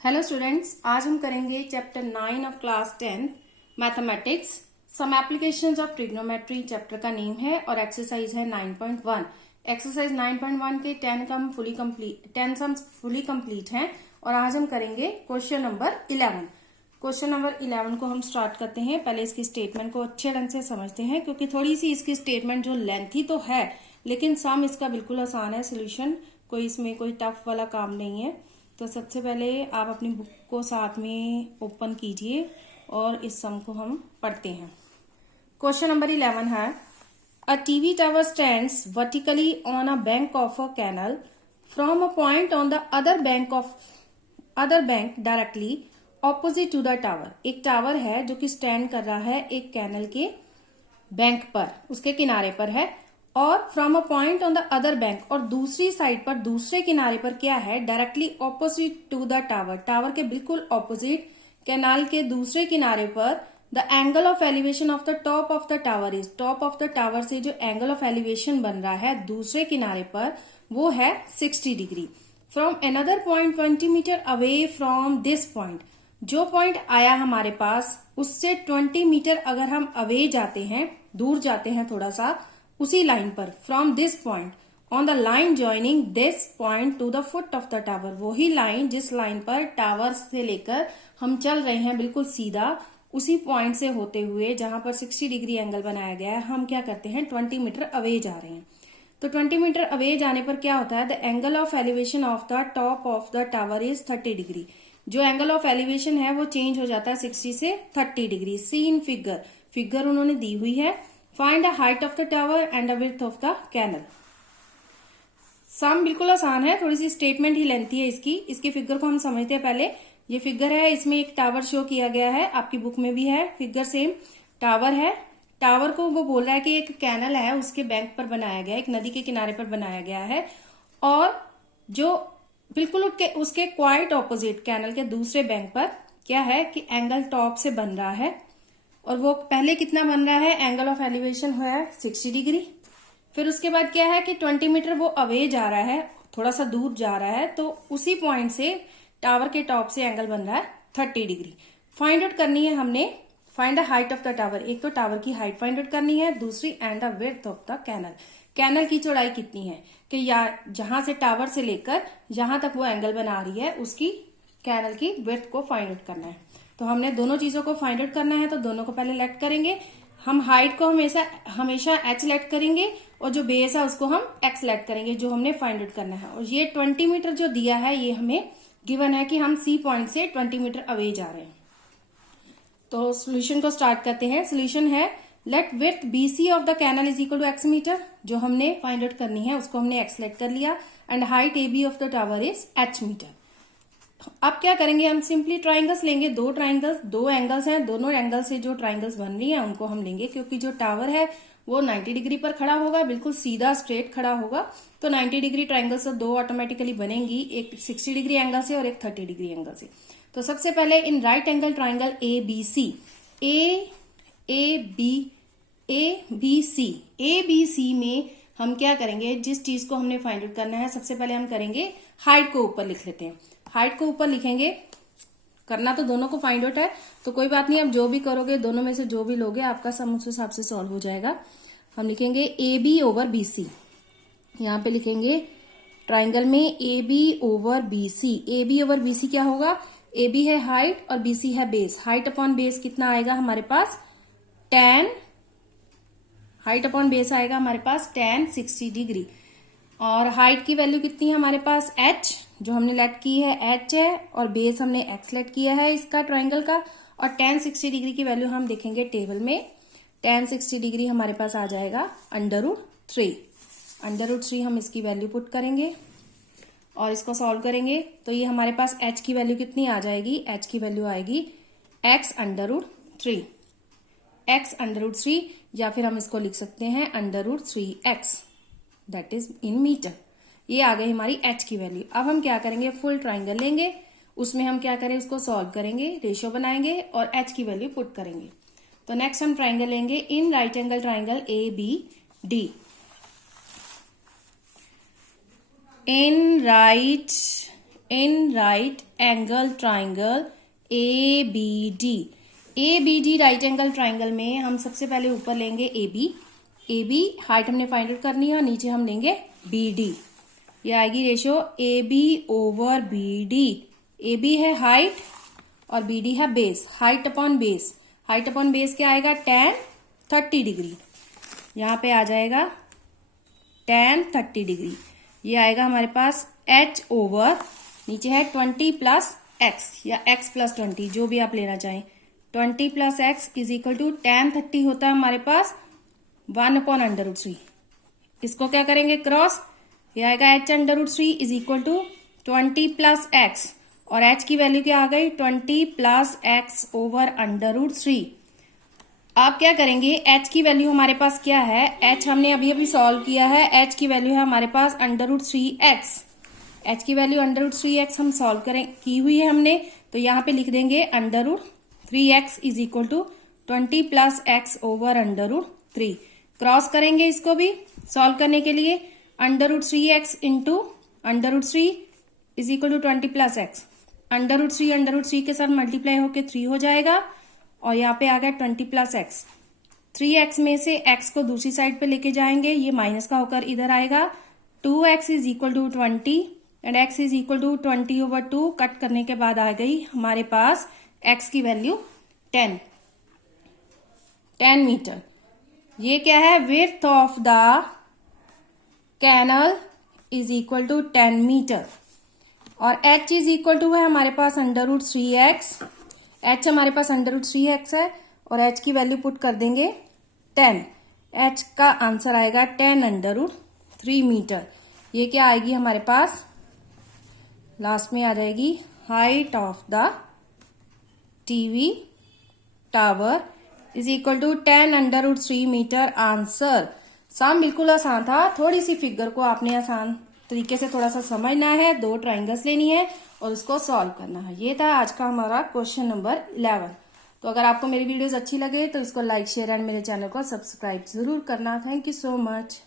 Hello students, आज हम करेंगे chapter 9 of class 10 mathematics some applications of trigonometry. Chapter का नेम है और एक्सरसाइज है 9.1। एक्सरसाइज 9.1 के 10 सम्स फुली कंप्लीट हैं और आज हम करेंगे क्वेश्चन नंबर 11। क्वेश्चन नंबर 11 को हम स्टार्ट करते हैं। पहले इसकी स्टेटमेंट को अच्छे ढंग से समझते हैं क्योंकि थोड़ी सी इसकी स्टेटमेंट जो लेंथी तो है लेकिन सम इसका बिल्कुल आसान है। सोल्यूशन कोई इसमें कोई टफ वाला काम नहीं है। तो सबसे पहले आप अपनी बुक को साथ में ओपन कीजिए और इस सम को हम पढ़ते हैं। क्वेश्चन नंबर 11 है, a TV tower stands vertically on a bank of a canal from a point on the other bank directly opposite to the tower. एक टावर है जो कि स्टैंड कर रहा है एक कैनल के बैंक पर, उसके किनारे पर है, और from a point on the other bank, और दूसरी साइड पर दूसरे किनारे पर क्या है, directly opposite to the tower, tower के बिल्कुल ऑपोजिट कैनाल के दूसरे किनारे पर the angle of elevation of the top of the tower is, top of the tower से जो एंगल ऑफ एलिवेशन बन रहा है दूसरे किनारे पर वो है 60 degree. From another point 20 metre away from this point, जो पॉइंट आया हमारे पास उससे 20 मीटर अगर हम अवे जाते हैं, दूर जाते हैं थोड़ा सा, उसी लाइन पर, from this point on the line joining this point two the foot of the tower, वही लाइन जिस लाइन पर टावर से लेकर हम चल रहे हैं बिल्कुल सीधा, उसी पॉइंट से होते हुए जहां पर 60 डिग्री एंगल बनाया गया है, हम क्या करते हैं 20 मीटर अवे जा रहे हैं। तो 20 मीटर अवे जाने पर क्या होता है, the angle of elevation of the top of the tower is 30 degree. जो एंगल ऑफ एलिवेशन है वो चेंज हो जाता है 60 से 30 डिग्री। सी इन फिगर उन्होंने दी हुई है। Find the height of the tower and the width of the canal. Sum बिल्कुल आसान है, थोड़ी सी स्टेटमेंट ही लेंथी है इसकी। इसकी फिगर को हम समझते हैं पहले। ये फिगर है, इसमें एक टावर शो किया गया है, आपकी बुक में भी है फिगर सेम। टावर है, टावर को वो बोल रहा है कि एक कैनल है उसके बैंक पर बनाया गया, एक नदी के किनारे पर बनाया गया है, और जो बिल्कुल उसके क्वाइट ऑपोजिट कैनल के दूसरे बैंक पर क्या है कि एंगल टॉप से बन रहा है, और वो पहले कितना बन रहा है, एंगल ऑफ एलिवेशन है 60 डिग्री। फिर उसके बाद क्या है कि 20 मीटर वो अवे जा रहा है, थोड़ा सा दूर जा रहा है, तो उसी पॉइंट से टावर के टॉप से एंगल बन रहा है 30 डिग्री। फाइंड आउट करनी है हमने, find the height of the tower. एक तो टावर की हाइट फाइंड आउट करनी है, दूसरी and the width of the canal, canal की चौड़ाई कितनी है कि जहां से टावर से लेकर जहां तक वो एंगल बना रही है उसकी कैनल की विड्थ को फाइंड आउट करना है। तो हमने दोनों चीजों को फाइंड आउट करना है, तो दोनों को पहले लेट करेंगे। हम हाइट को हमेशा एच लेट करेंगे और जो बेस है उसको हम एक्स लेट करेंगे, जो हमने फाइंड आउट करना है। और ये 20 मीटर जो दिया है ये हमें गिवन है कि हम सी पॉइंट से 20 मीटर अवे जा रहे हैं। तो सोल्यूशन को स्टार्ट करते हैं। सोल्यूशन है, let width BC of the canal is equal to x metre, जो हमने फाइंड आउट करनी है उसको हमने एक्स लेट कर लिया, and height A B of the tower is H metre. अब क्या करेंगे, हम सिंपली ट्राइंगल्स लेंगे, दो एंगल्स हैं, दोनों एंगल से जो ट्राइंगल्स बन रही हैं उनको हम लेंगे, क्योंकि जो टावर है वो 90 डिग्री पर खड़ा होगा, बिल्कुल सीधा स्ट्रेट खड़ा होगा, तो 90 डिग्री ट्राइंगल से दो ऑटोमेटिकली बनेंगी, एक 60 डिग्री एंगल से और एक 30 डिग्री एंगल से। तो सबसे पहले in right angle triangle A B C में हम क्या करेंगे, जिस चीज को हमने फाइंड आउट करना है, सबसे पहले हम करेंगे हाइट को ऊपर लिख लेते हैं। हाइट को ऊपर लिखेंगे, करना तो दोनों को फाइंड आउट है, तो कोई बात नहीं, आप जो भी करोगे दोनों में से जो भी लोगे आपका सम उस हिसाब से सॉल्व हो जाएगा। हम लिखेंगे A B over B C, यहाँ पे लिखेंगे ट्राइंगल में A B over B C. A B over B C क्या होगा, ए बी है हाइट और बी सी है बेस। हाइट अपॉन बेस कितना आएगा हमारे पास, tan, हाइट अपॉन बेस आएगा हमारे पास tan 60 डिग्री, और हाइट की वैल्यू कितनी है हमारे पास, h, जो हमने लेट की है h है, और बेस हमने x लेट किया है इसका ट्राइंगल का, और tan 60 डिग्री की वैल्यू हम देखेंगे टेबल में। tan 60 डिग्री हमारे पास आ जाएगा √3। √3 हम इसकी वैल्यू पुट करेंगे और इसको सॉल्व करेंगे, तो ये हमारे पास h की वैल्यू कितनी आ जाएगी, h की वैल्यू आएगी x √3, या फिर हम इसको लिख सकते हैं √3x, that is in metre. ये आ गई हमारी h की वैल्यू। अब हम क्या करेंगे, फुल ट्राइंगल लेंगे, उसमें हम क्या करें, उसको सॉल्व करेंगे, रेशियो बनाएंगे और h की वैल्यू पुट करेंगे। तो नेक्स्ट हम ट्राइंगल लेंगे in right angle triangle A B D. In right in right angle triangle ABD। ABD right angle triangle में हम सबसे पहले ऊपर लेंगे AB हाइट हमने फाइंड आउट करनी है, और नीचे हम लेंगे BD। ये आएगी ratio AB over BD। AB है हाइट और BD है base. Height upon base, height upon base क्या आएगा, tan 30 डिग्री। यहाँ पे आ जाएगा tan 30 डिग्री। ये आएगा हमारे पास h ओवर, नीचे है 20 प्लस x या x प्लस 20, जो भी आप लेना चाहें। 20 plus x is equal to tan 30 होता है हमारे पास 1/√3। इसको क्या करेंगे क्रॉस, ये आएगा h√3 is equal to 20 plus x, और h की वैल्यू क्या आ गई 20 प्लस x ओवर √3। आप क्या करेंगे, h की वैल्यू हमारे पास क्या है, h हमने अभी अभी सॉल्व किया है, h की वैल्यू है हमारे पास √3x। h की वैल्यू √3x हम सॉल्व की हुई है हमने, तो यहाँ पे लिख देंगे √3x is equal to 20 plus x over √3। Cross करेंगे इसको भी सॉल्व करने के लिए, √3x into √3 is equal to 20 plus x। √3 के साथ मल्टीप्लाई होके 3 हो जाएगा, और यहाँ पे आ गया 20 प्लस x। 3x में से x को दूसरी साइड पे लेके जाएंगे, ये माइनस का होकर इधर आएगा। 2x is equal to 20 and x is equal to 20 over 2। Cut करने के बाद आ गई हमारे पास x की वैल्यू 10 मीटर। ये क्या है, width of the canal is equal to 10 metre, और h इज इक्वल टू है हमारे पास √3x। h हमारे पास √3x है, और h की वैल्यू पुट कर देंगे 10। h का आंसर आएगा 10√3 मीटर। ये क्या आएगी हमारे पास, लास्ट में आ जाएगी height of the TV tower is equal to 10√3 metre. Answer sum बिल्कुल आसान था, थोड़ी सी फिगर को आपने आसान तरीके से थोड़ा सा समझना है, 2 ट्राइंगल्स लेनी है और उसको सॉल्व करना है। ये था आज का हमारा क्वेश्चन नंबर 11। तो अगर आपको मेरी वीडियोस अच्छी लगे तो इसको लाइक शेयर एंड मेरे चैनल को सब्सक्राइब जरूर करना। Thank you so much.